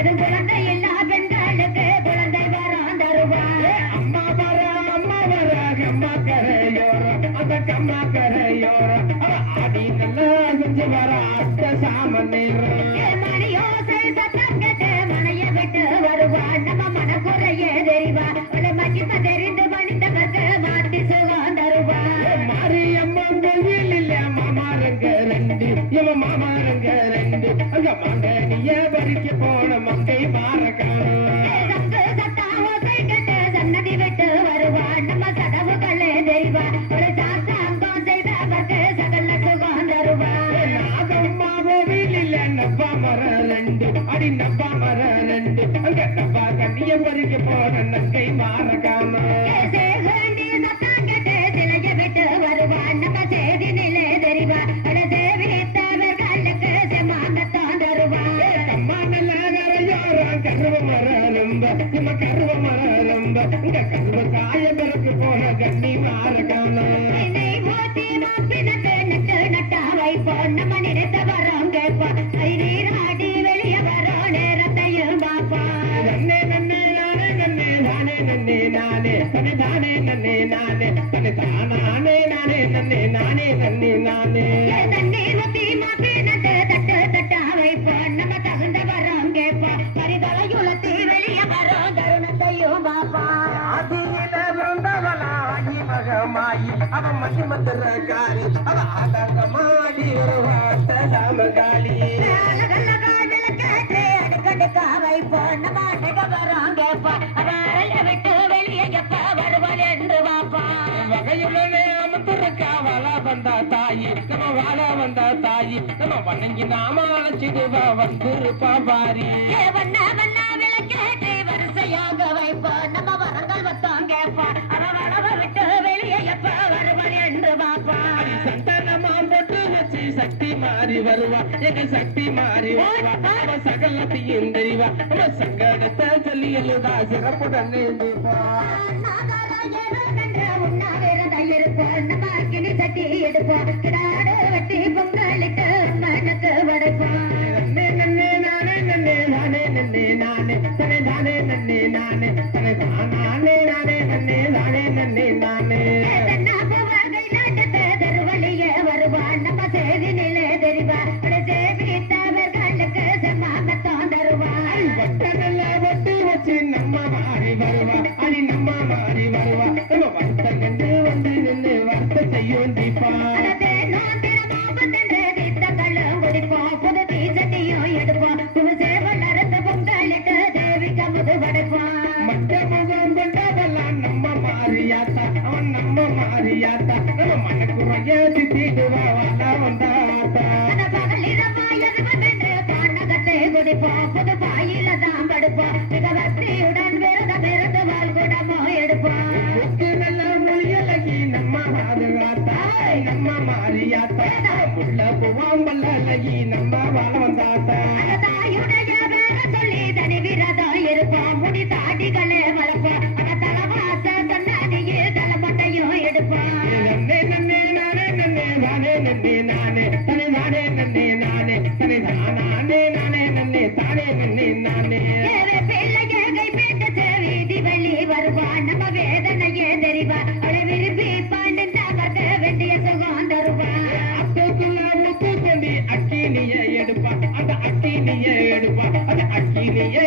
எதுவும் குழந்தை எல்லா பெண்களுக்கு குழந்தை வரம் தருவார். அம்மா வர அம்மா கரையோரம் அந்த கம்மா கரையோரம் ஆடி நல்லா செஞ்சு வர அத்த சாம நேரம். மணியோசை சத்தம் கேட்டு மனைய விட்டு வருவார். நம்ம மனக்குறையே தெரிவார். மகிமை தெரிந்து மனிதவர்க்கு மாட்டி சுகம் தருவார். மாரியம்மன் கோவில் இல்ல மாமாரங்க ரெண்டு இவன் மாமாரங்க ரெண்டு அங்க மங்கனிய பறிக்க போன மங்கை மாறக்கான சத்தா ஓசை கேட்டு சன்னதி விட்டு வருவார். நம்ம சடவுகளே தெரிவார். ஒரு சாத்தாங்கம் செய்தவர்க்கு சகல சுகம் தருவார். நாகம்மா கோவில் இல்ல நப்பா மர ரெண்டு அடி நப்பா மர ரெண்டு அங்க நப்பா கண்ணிய பறிக்க போன நங்கை மாறக்கான சேகண்டி சத்தம் கேட்டு சிலைய விட்டு வருவார். நம்ம செய்தி நிலை தெரிவார். சேவித்தவர்களுக்கு செம்மாங்கத்தான் தருவார். அம்மா நல்ல கரையோரம் கருவ மர ரொம்ப நம்ம கருவ மர ரொம்ப இங்க கருவ காய பிறகு போன கண்ணி மாறக்கான மூத்தி மாப்பினக்கு நட்டு நட்டா வைப்போம். நம்ம நினைத்த வரோம் கேட்போம். நீராடி வெளியே வரோம் நேரத்தையும் பார்ப்போம். நன்னே நன்னே நானே நன்னே தானே நன்னே நானே தனி தானே நன்னே நானே தனி தானே நானே நன்னே நானே நன்னே நானே தண்ணி ஊத்தி மாப்பினக்கு தட்டு தட்டா வைப்போம். நம்ம தகுந்த வரோம் கேட்போம். பரிதலையுலத்தி வெளியே வரோம் தருணத்தையும் பார்ப்போம். ஆதியில பிறந்தவளாகி மகமாயி அவன் மகிமந்திரக்காரி அவ ஆதங்கமாடி ஒரு வார்த்தை சாமகாளி அடுக்கடுக்கா வைப்போம். நம்ம அடக வரோம் கேட்போம். அவரைய விட்டு வெளியே எப்ப வருவாள் என்று பார்ப்போம். வகையுடனே அமர்ந்திருக்கா வாழ வந்தா தாயி நம்ம வாழ வந்தா தாயி நம்ம வணங்கி நாம அழைச்சிடுவா வந்திருப்பா பாரி வண்ண வண்ண விளக்கேற்றி வரிசையாக வைப்போம். நம்ம வரங்கள் வத்தோம் கேட்போம். அவ விட்டு வெளியே எப்ப வருவாள் என்று பார்ப்போம். சந்தனமா போட்டு வச்சு சக்தி மாறி வருவா எங்க சக்தி மாறி வருவா அவ சகலத்தையும் தெரிவா அவ சங்கடத்தை சொல்லி எழுதா சிறப்புடன் சட்டி எடுப்போம். கிடாடு வெட்டி பொங்கலிட்டு மனக்கு வடைப்போம். நன்னே நன்னே நானே நன்னே நானே நன்னே நானே தனே தானே நன்னே நானே தனே தானே நானே நன்னே நானே நன்னே நானே தருவழியே வருவான். நம்ம செய்தி நிலை தெரிவார். சேவித்தவர்களுக்கு செம்மாங்கத்தான் தருவார். வட்டனல்ல வட்டி வச்சு நம்ம மாறி வருவா அடி நம்ம மாறி வருவா நம்ம வருத்தம் கண்டு வந்து நின்று வருத்தம் செய்யும் தீபா புது தீசட்டியும் எடுப்போம். புது சேவல் அறுத்த பொங்கலிட்டு தேவிக்கு முது படைப்போம். மற்ற முகம் கொண்டதெல்லாம் நம்ம மாறியாத்தா அவன் நம்ம மாறியாத்தா நம்ம மனக்குறைய திட்டிடுவா வாழ வந்தாத்தா குடிப்போம். புது பாயில தான் படுப்போம். மிக பக்தியுடன் விரதம் இருந்து வாழ் குடமோ எடுப்போம். நல்ல மொழியலகி நம்ம பாதுகாத்தா நம்ம மாறியாத்தா புள்ள புவாம்பல்லகி நம்ம வாழ வந்தாத்தா தாயுடைய வேற சொல்லி தனி விரதம் இருப்போம். முடி தாடிகளே வளர்ப்போம். தலவாச சொன்னாடியே தலைமட்டையும் எடுப்போம். நன்னே நன்னே நானே நன்னே தானே நன்னே நானே தனி தானே நன்னே நானே தனி தானே நானே நன்னே தானே நன்னே நானே பிள்ளையை கைப்பேட்ட சேவி வெளி வருவான். நம்ம வேதனையே தெரிவா அவளை விரும்பி பாண்டிந்தவர்க்கு வேண்டிய சுகம் தருவான். அக்கைக்குள்ள முத்து கொண்டி அக்கினிய எடுப்பா அந்த அக்கினிய எடுப்பா அந்த அக்கினிய